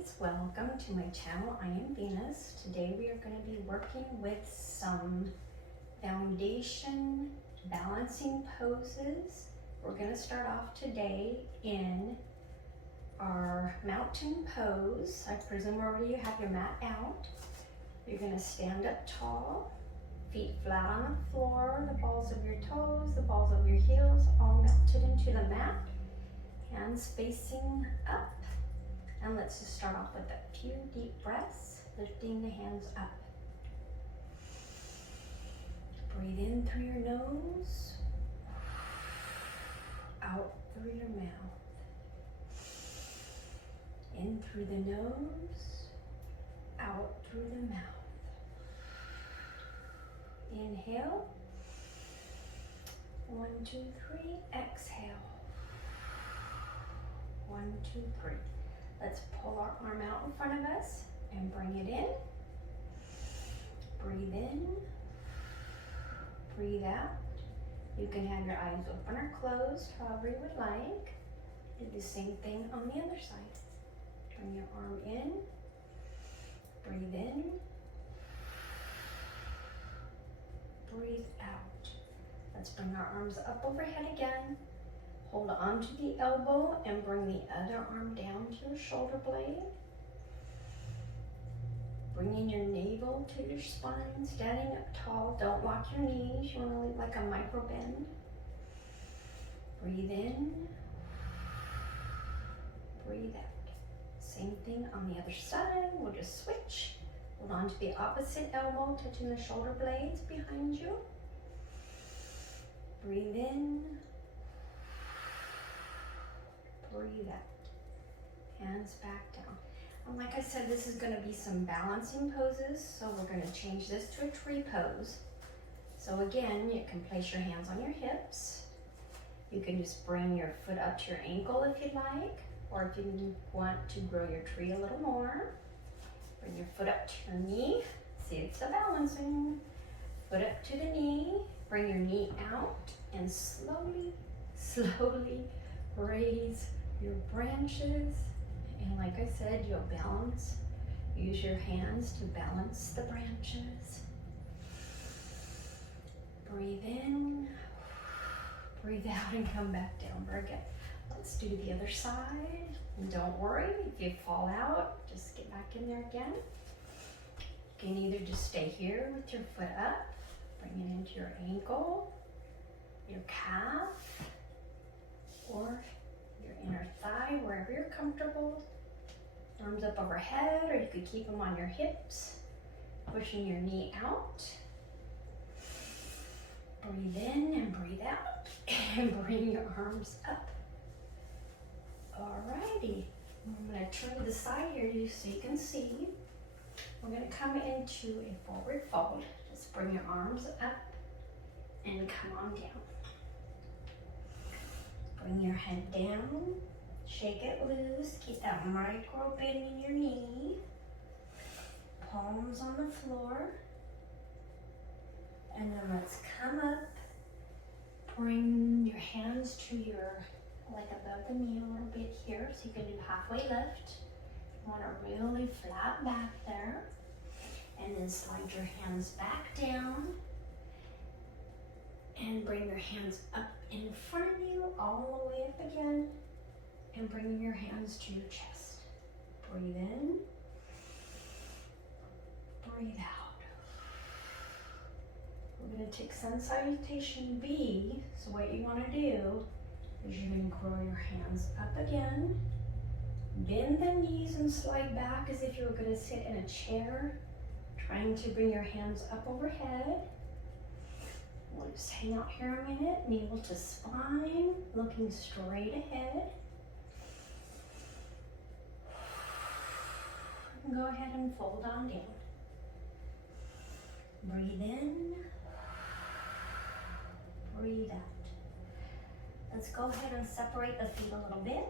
guys, welcome to my channel. I am Venus. Today we are going to be working with some foundation balancing poses. We're going to start off today in our mountain pose. I presume already you have your mat out. You're going to stand up tall, feet flat on the floor, the balls of your toes, the balls of your heels all melted into the mat, hands facing up. And let's just start off with a few deep breaths, lifting the hands up. Breathe in through your nose, out through your mouth. In through the nose, out through the mouth. Inhale. 1, 2, 3. Exhale. 1, 2, 3. Let's pull our arm out in front of us and bring it in. Breathe in. Breathe out. You can have your eyes open or closed, however you would like. Do the same thing on the other side. Bring your arm in. Breathe in. Breathe out. Let's bring our arms up overhead again. Hold on to the elbow and bring the other arm down to your shoulder blade. Bringing your navel to your spine, standing up tall. Don't lock your knees. You want to leave like a micro bend. Breathe in. Breathe out. Same thing on the other side. We'll just switch. Hold on to the opposite elbow, touching the shoulder blades behind you. Breathe in. Breathe out. Hands back down. And like I said, this is going to be some balancing poses, so we're going to change this to a tree pose. So again, you can place your hands on your hips. You can just bring your foot up to your ankle if you'd like, or if you want to grow your tree a little more, bring your foot up to your knee. See, it's a balancing. Foot up to the knee, bring your knee out, and slowly raise your branches. And like I said, you'll balance. Use your hands to balance the branches. Breathe in, breathe out, and come back down. Very good. Let's do the other side. And don't worry, if you fall out, just get back in there again. You can either just stay here with your foot up, bring it into your ankle, your calf, or your inner thigh, wherever you're comfortable. Arms up overhead, or you could keep them on your hips, pushing your knee out. Breathe in and breathe out, and bring your arms up. Alrighty, I'm going to turn to the side here so you can see. We're going to come into a forward fold. Just bring your arms up and come on down. Bring your head down, shake it loose, keep that micro bend in your knee, palms on the floor, and then let's come up, bring your hands to your, like above the knee a little bit here, so you can do halfway lift. You want a really flat back there, and then slide your hands back down, and bring your hands up in front of you, all the way up again, and bring your hands to your chest. Breathe in, breathe out. We're going to take Sun Salutation B. So what you want to do is you're going to grow your hands up again, bend the knees and slide back as if you were going to sit in a chair, trying to bring your hands up overhead. We'll just hang out here a minute, navel to spine, looking straight ahead. And go ahead and fold on down. Breathe in, breathe out. Let's go ahead and separate the feet a little bit,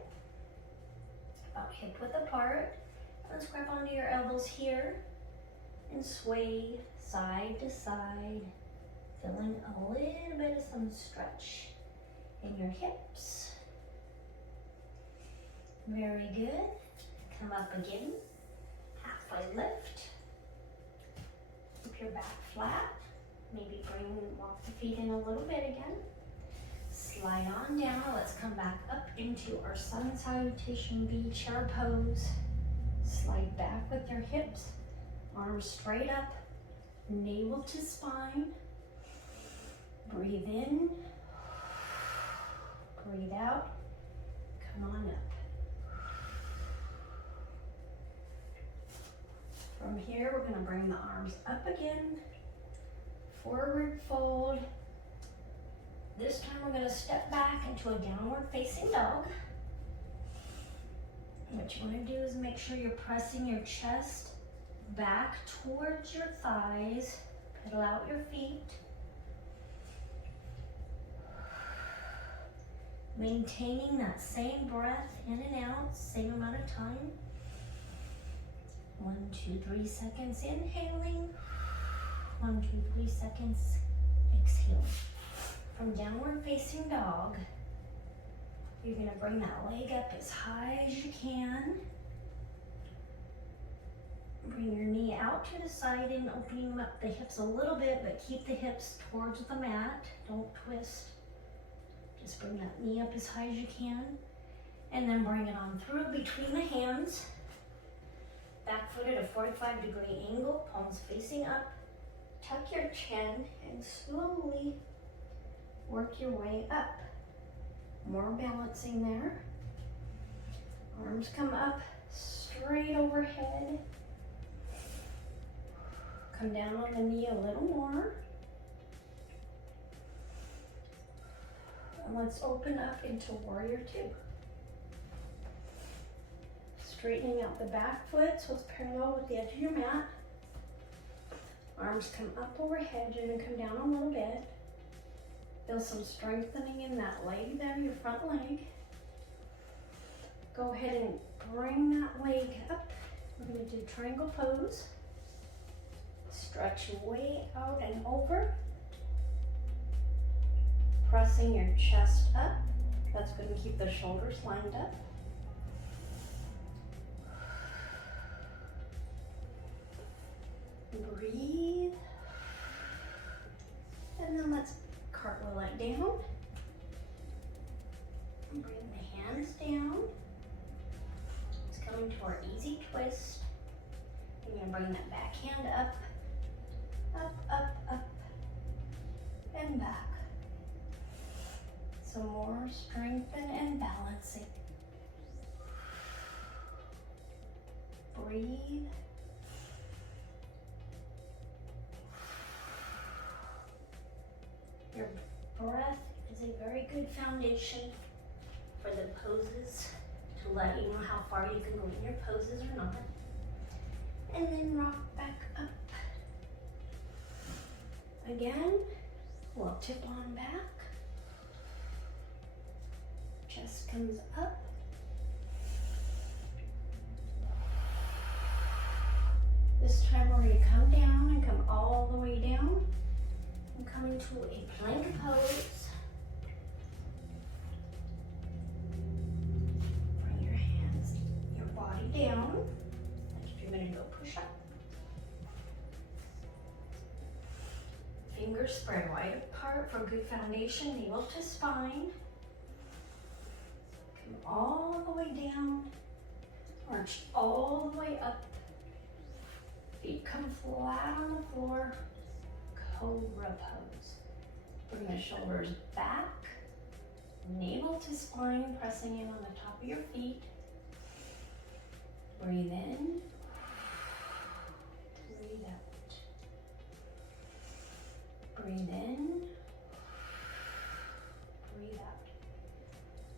about hip width apart. Let's grab onto your elbows here and sway side to side. Feeling a little bit of some stretch in your hips. Very good. come up again. Halfway lift. Keep your back flat. Maybe walk the feet in a little bit again. Slide on down. Let's come back up into our sun salutation V chair pose. Slide back with your hips, arms straight up, navel to spine. Breathe in, breathe out, come on up. From here, we're gonna bring the arms up again, forward fold. This time we're gonna step back into a downward facing dog. What you wanna do is make sure you're pressing your chest back towards your thighs. Pedal out your feet. Maintaining that same breath in and out, same amount of time. 1, 2, 3 seconds inhaling. 1, 2, 3 seconds exhaling. From downward facing dog, you're gonna bring that leg up as high as you can. Bring your knee out to the side and opening up the hips a little bit, but keep the hips towards the mat. Don't twist. Just bring that knee up as high as you can. And then bring it on through between the hands. Back foot at a 45-degree angle, palms facing up. Tuck your chin and slowly work your way up. More balancing there. Arms come up straight overhead. Come down on the knee a little more. And let's open up into warrior two. Straightening out the back foot so it's parallel with the edge of your mat. Arms come up overhead. You're gonna come down a little bit. Feel some strengthening in that leg there, your front leg. Go ahead and bring that leg up. We're gonna do triangle pose. Stretch way out and over. Pressing your chest up. That's going to keep the shoulders lined up. Breathe. And then let's cartwheel it down. And bring the hands down. It's coming to our easy twist. And you're going to bring that back hand up, up, up, up, and back. Some more strengthen and balancing. Breathe. Your breath is a very good foundation for the poses to let you know how far you can go in your poses or not. And then rock back up. Again, we'll tip on back. Chest comes up. This time we're going to come down and come all the way down. I'm coming to a plank pose. Bring your hands, your body down. You're going to go push up. Fingers spread wide apart for good foundation, navel to spine. All the way down, arch all the way up, feet come flat on the floor, cobra pose. Bring the shoulders back, navel to spine, pressing in on the top of your feet. Breathe in, breathe out. Breathe in, breathe out.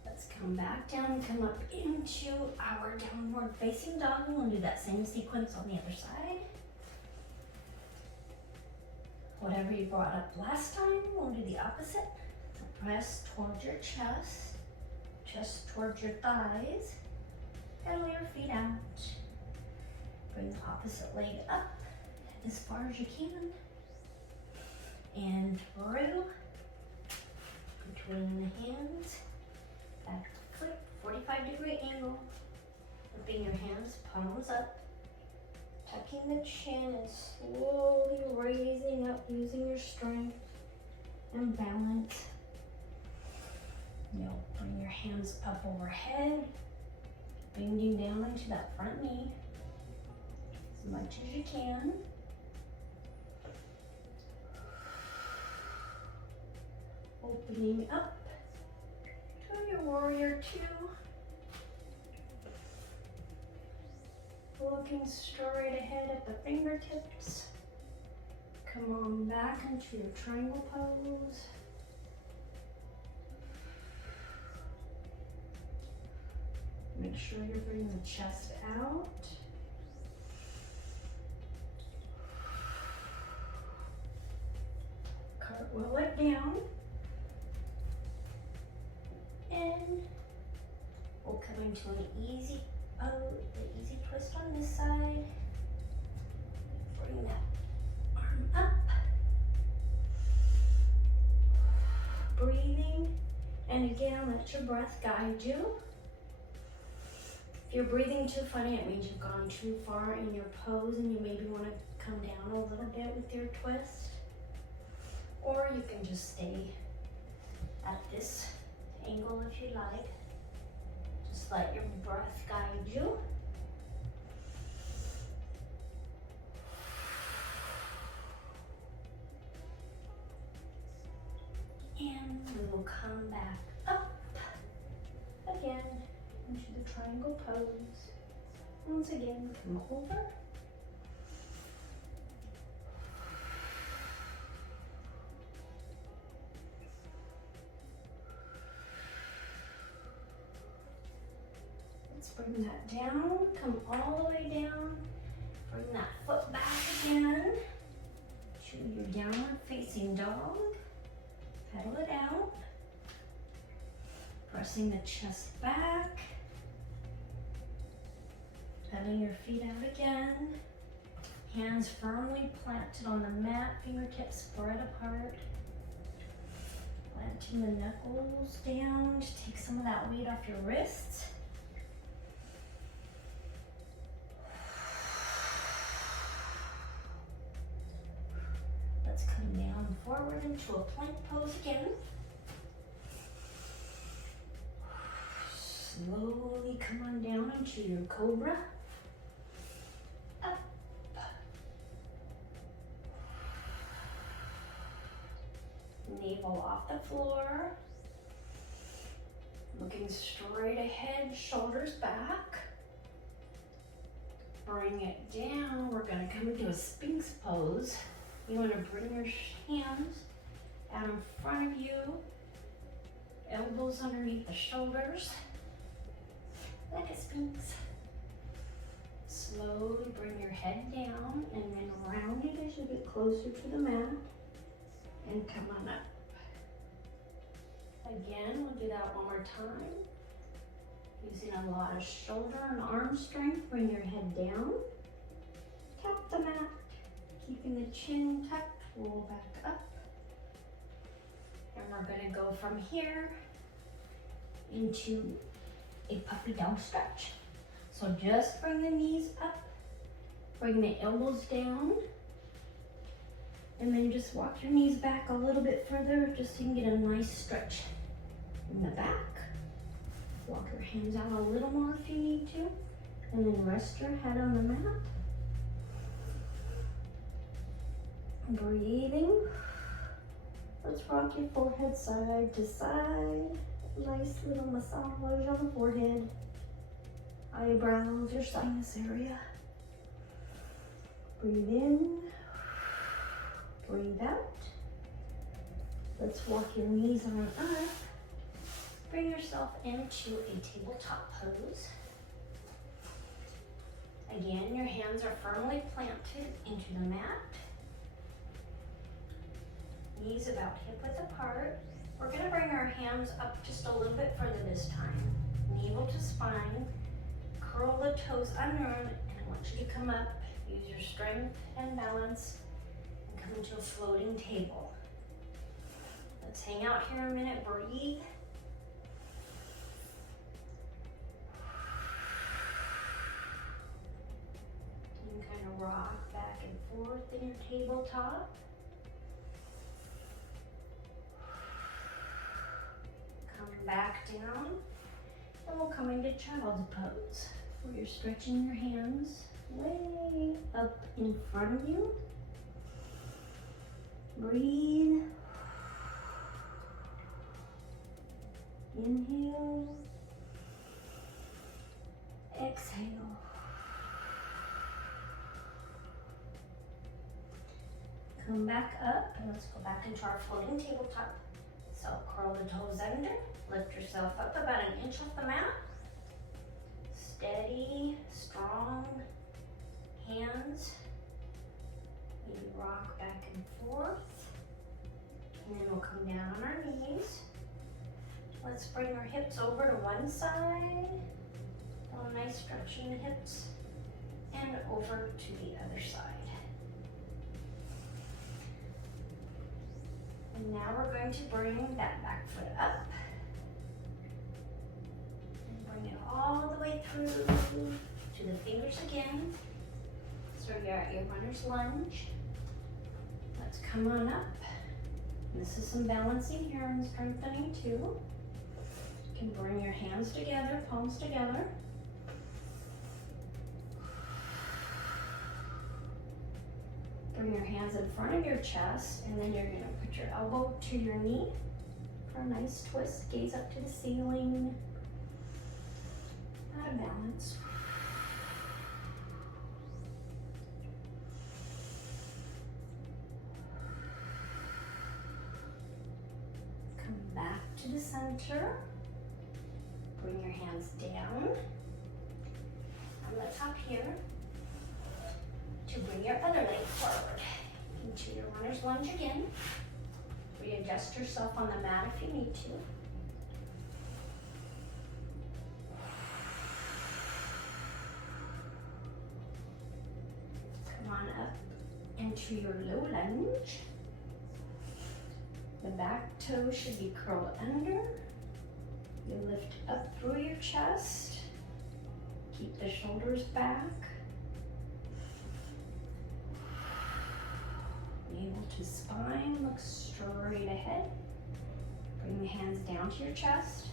Let's come back down, come up into our downward facing dog. We'll do that same sequence on the other side. Whatever you brought up last time, we'll do the opposite. So press towards your chest, chest towards your thighs, pedal your feet out. Bring the opposite leg up as far as you can. And through, between the hands. Back foot, 45-degree angle. Flipping your hands, palms up, tucking the chin and slowly raising up using your strength and balance. Now bring your hands up overhead, bending down into that front knee as much as you can. Opening up to your warrior two. Looking straight ahead at the fingertips. Come on back into your triangle pose. Make sure you're bringing the chest out. Cartwheel it down. And we'll come into an easy twist on this side. Bring that arm up. Breathing. And again, let your breath guide you. If you're breathing too funny, it means you've gone too far in your pose and you maybe want to come down a little bit with your twist. Or you can just stay at this angle if you like. Just let your breath guide you. And we will come back up again into the triangle pose. Once again, come over. Let's bring that down, come all the way down. Bring that foot back again to your downward facing dog. Pedal it out. Pressing the chest back. Pedaling your feet out again. Hands firmly planted on the mat, fingertips spread apart. Planting the knuckles down to take some of that weight off your wrists. Let's come down forward into a plank pose again. Slowly come on down into your cobra. Up. Navel off the floor. Looking straight ahead, shoulders back. Bring it down. We're going to come into a Sphinx pose. You want to bring your hands out in front of you, elbows underneath the shoulders, like a Sphinx. Slowly bring your head down and then round it as you get closer to the mat and come on up. Again, we'll do that one more time. Using a lot of shoulder and arm strength, bring your head down, tap the mat. Keeping the chin tucked, roll back up. And we're going to go from here into a puppy dog stretch. So just bring the knees up, bring the elbows down, and then just walk your knees back a little bit further just so you can get a nice stretch in the back. Walk your hands out a little more if you need to, and then rest your head on the mat. Breathing. Let's rock your forehead side to side. Nice little massage on the forehead. Eyebrows, your sinus area. Breathe in. Breathe out. Let's walk your knees on up. Bring yourself into a tabletop pose. Again, your hands are firmly planted into the mat. Knees about hip-width apart. We're going to bring our hands up just a little bit further this time. Navel to spine. Curl the toes under, and I want you to come up. Use your strength and balance and come into a floating table. Let's hang out here a minute. Breathe. forth in your tabletop. Come back down, and we'll come into child's pose, where you're stretching your hands way up in front of you. Breathe. Inhale. Exhale. Come back up, and let's go back into our floating tabletop. So curl the toes under, lift yourself up about an inch off the mat. Steady, strong hands. Maybe rock back and forth. And then we'll come down on our knees. Let's bring our hips over to one side. A nice stretch in the hips. And over to the other side. And now we're going to bring that back foot up. And bring it all the way through to the fingers again. So you're at your runner's lunge. Let's come on up. This is some balancing here and strengthening too. You can bring your hands together, palms together. Bring your hands in front of your chest, and then you're going to put your elbow to your knee for a nice twist. Gaze up to the ceiling. Out of balance. Come back to the center. Bring your hands down on the top here. To bring your other leg forward into your runner's lunge again. Readjust yourself on the mat if you need to. Come on up into your low lunge. The back toe should be curled under. You lift up through your chest. Keep the shoulders back. Able to spine, look straight ahead. Bring the hands down to your chest.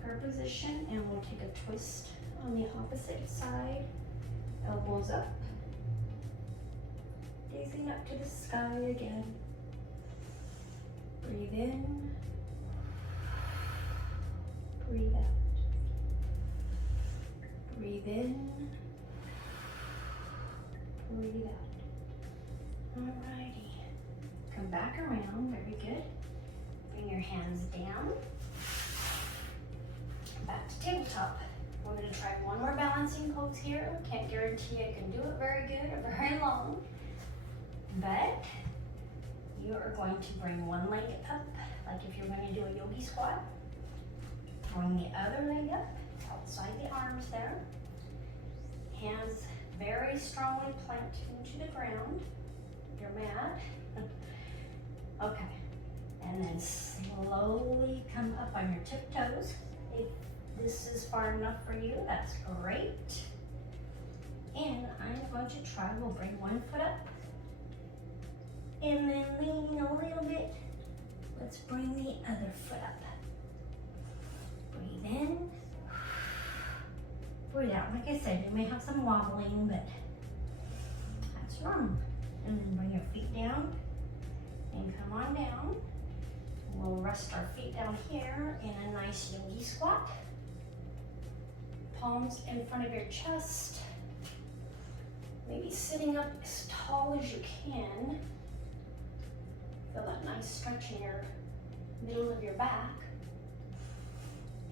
Prayer position, and we'll take a twist on the opposite side. Elbows up. Gazing up to the sky again. Breathe in. Breathe out. Breathe in. Breathe out. Alrighty, come back around, very good. Bring your hands down, back to tabletop. We're gonna try one more balancing pose here. Can't guarantee I can do it very good or very long, but you are going to bring one leg up, like if you're gonna do a yogi squat. Bring the other leg up, outside the arms there. Hands very strongly planted into the ground. Your mat. Okay. And then slowly come up on your tiptoes. If this is far enough for you, that's great. And I'm going to try, we'll bring one foot up. And then lean a little bit. Let's bring the other foot up. Breathe in. Breathe out. Like I said, you may have some wobbling, but that's normal. And then bring your feet down and come on down. We'll rest our feet down here in a nice yogi squat. Palms in front of your chest. Maybe sitting up as tall as you can. Feel that nice stretch in your middle of your back.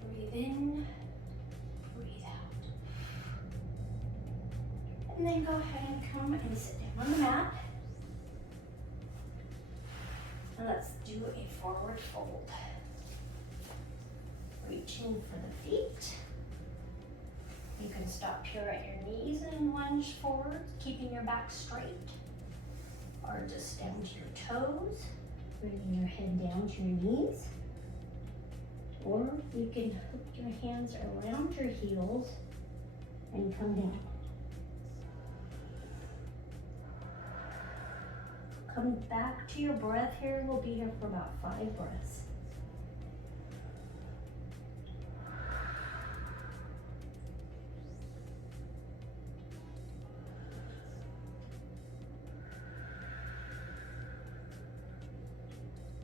Breathe in, breathe out. And then go ahead and come and sit down on the mat. And let's do a forward fold. Reaching for the feet. You can stop here at your knees and lunge forward, keeping your back straight. Or just down to your toes, bringing your head down to your knees. Or you can hook your hands around your heels and come down. come back to your breath here. We'll be here for about 5 breaths.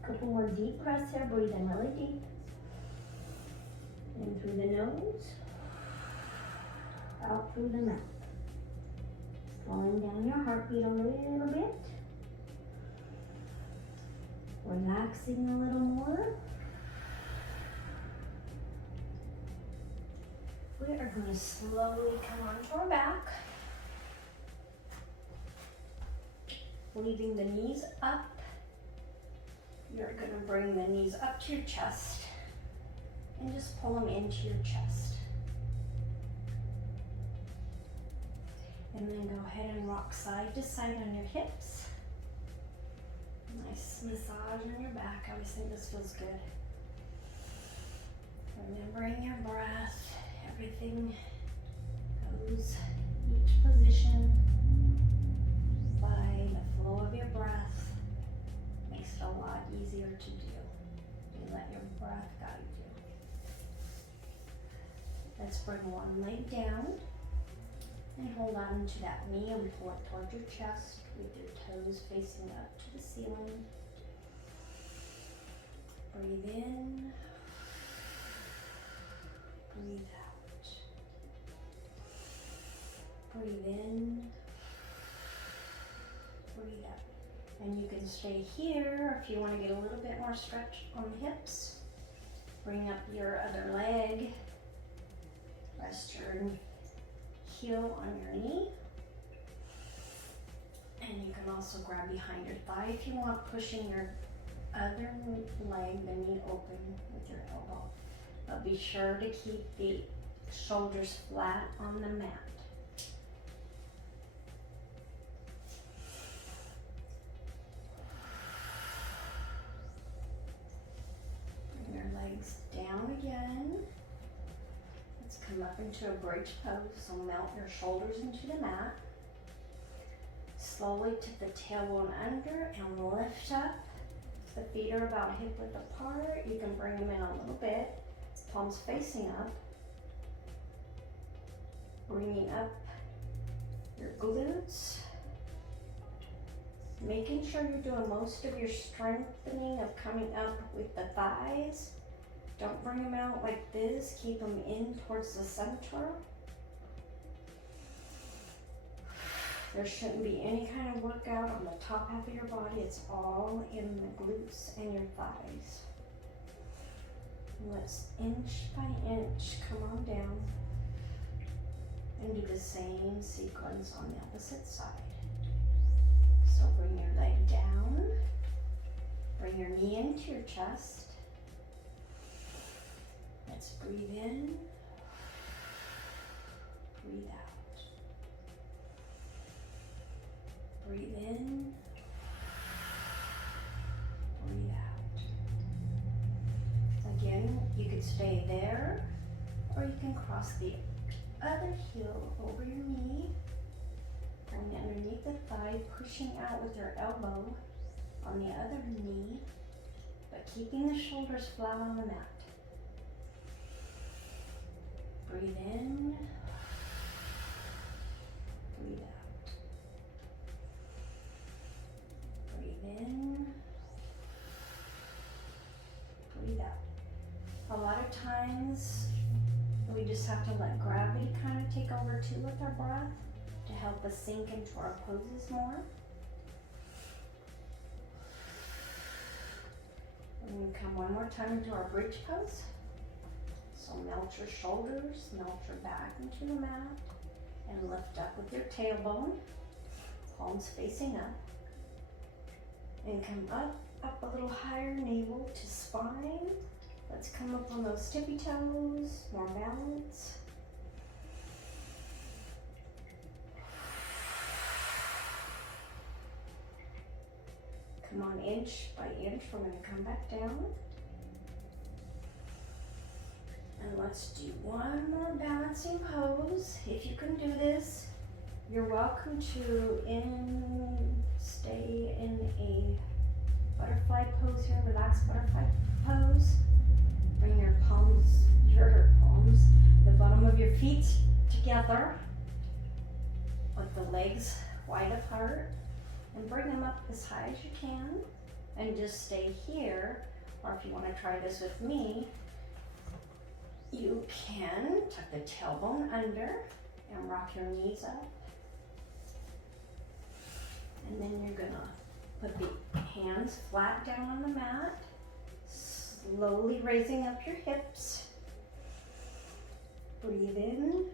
Couple more deep breaths here. Breathe in really deep. In through the nose, out through the mouth. Slowing down your heartbeat a little bit. Relaxing a little more. We are going to slowly come onto our back. Leaving the knees up. You're going to bring the knees up to your chest and just pull them into your chest. And then go ahead and rock side to side on your hips. Nice massage on your back. I always think this feels good. Remembering your breath, everything goes each position by the flow of your breath. Makes it a lot easier to do. You let your breath guide you. Let's bring one leg down and hold on to that knee and pull it towards your chest with your toes facing up to the ceiling. Breathe in, breathe out. Breathe in, breathe out. And you can stay here if you want to get a little bit more stretch on the hips. Bring up your other leg. Rest your heel on your knee. And you can also grab behind your thigh if you want, pushing your other leg, the knee open with your elbow. But be sure to keep the shoulders flat on the mat. Bring your legs down again. Let's come up into a bridge pose, so melt your shoulders into the mat. Slowly tip the tailbone under and lift up. The feet are about hip width apart. You can bring them in a little bit. Palms facing up. Bringing up your glutes. Making sure you're doing most of your strengthening of coming up with the thighs. Don't bring them out like this. Keep them in towards the center. There shouldn't be any kind of workout on the top half of your body. It's all in the glutes and your thighs. Let's inch by inch come on down and do the same sequence on the opposite side. So bring your leg down, bring your knee into your chest. Let's breathe in, breathe out. Breathe in, breathe out. Again, you could stay there, or you can cross the other heel over your knee, bring it underneath the thigh, pushing out with your elbow on the other knee, but keeping the shoulders flat on the mat. Breathe in, breathe out. In, breathe out. A lot of times we just have to let gravity kind of take over too with our breath to help us sink into our poses more. And we come one more time into our bridge pose. So melt your shoulders, melt your back into the mat, and lift up with your tailbone, palms facing up. And come up a little higher, navel to spine. Let's come up on those tippy toes, more balance. Come on, inch by inch, we're gonna come back down. And let's do one more balancing pose. If you can do this, You're welcome to stay in a butterfly pose here, relaxed butterfly pose. Bring your palms, the bottom of your feet together with the legs wide apart, and bring them up as high as you can, and just stay here. Or if you want to try this with me, you can tuck the tailbone under and rock your knees up. And then you're gonna put the hands flat down on the mat, slowly raising up your hips. Breathe in,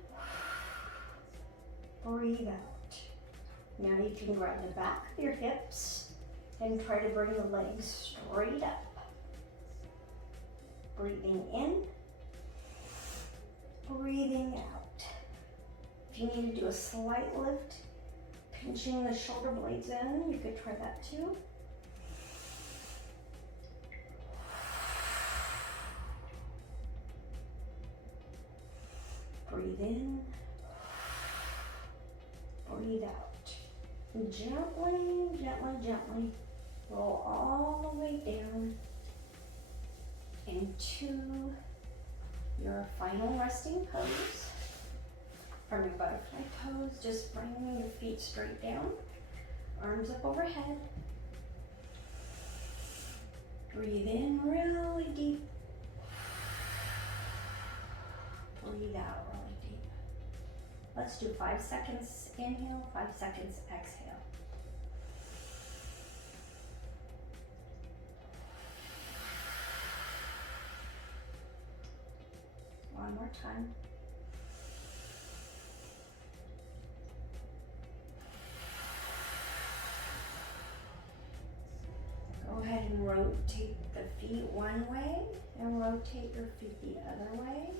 breathe out. Now you can grab the back of your hips and try to bring the legs straight up. Breathing in, breathing out. If you need to do a slight lift, pinching the shoulder blades in, you could try that too. Breathe in, breathe out. Gently, gently, gently roll all the way down into your final resting pose. From your butterfly pose, just bringing your feet straight down, arms up overhead. Breathe in really deep. Breathe out really deep. Let's do 5 seconds inhale, 5 seconds exhale. One more time. Go ahead and rotate the feet one way and rotate your feet the other way.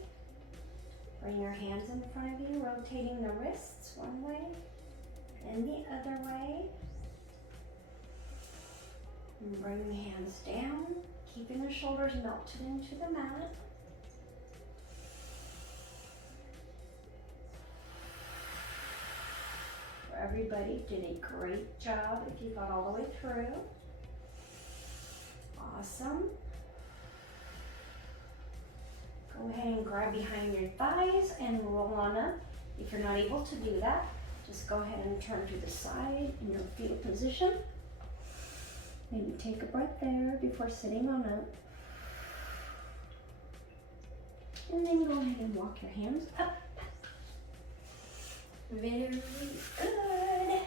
Bring your hands in front of you, rotating the wrists one way and the other way. And bring the hands down, keeping the shoulders melted into the mat. Everybody did a great job if you got all the way through. Awesome. Go ahead and grab behind your thighs and roll on up. If you're not able to do that, just go ahead and turn to the side in your fetal position. Maybe take a breath there before sitting on up. And then go ahead and walk your hands up. Very good.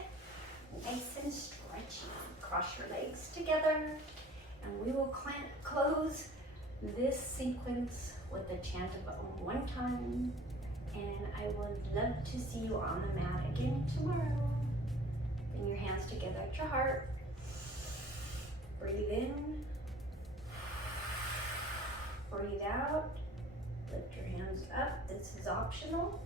Nice and stretchy. Cross your legs together. And we will close this sequence with the chant of Om one time. And I would love to see you on the mat again tomorrow. Bring your hands together at your heart. Breathe in. Breathe out. Lift your hands up. This is optional.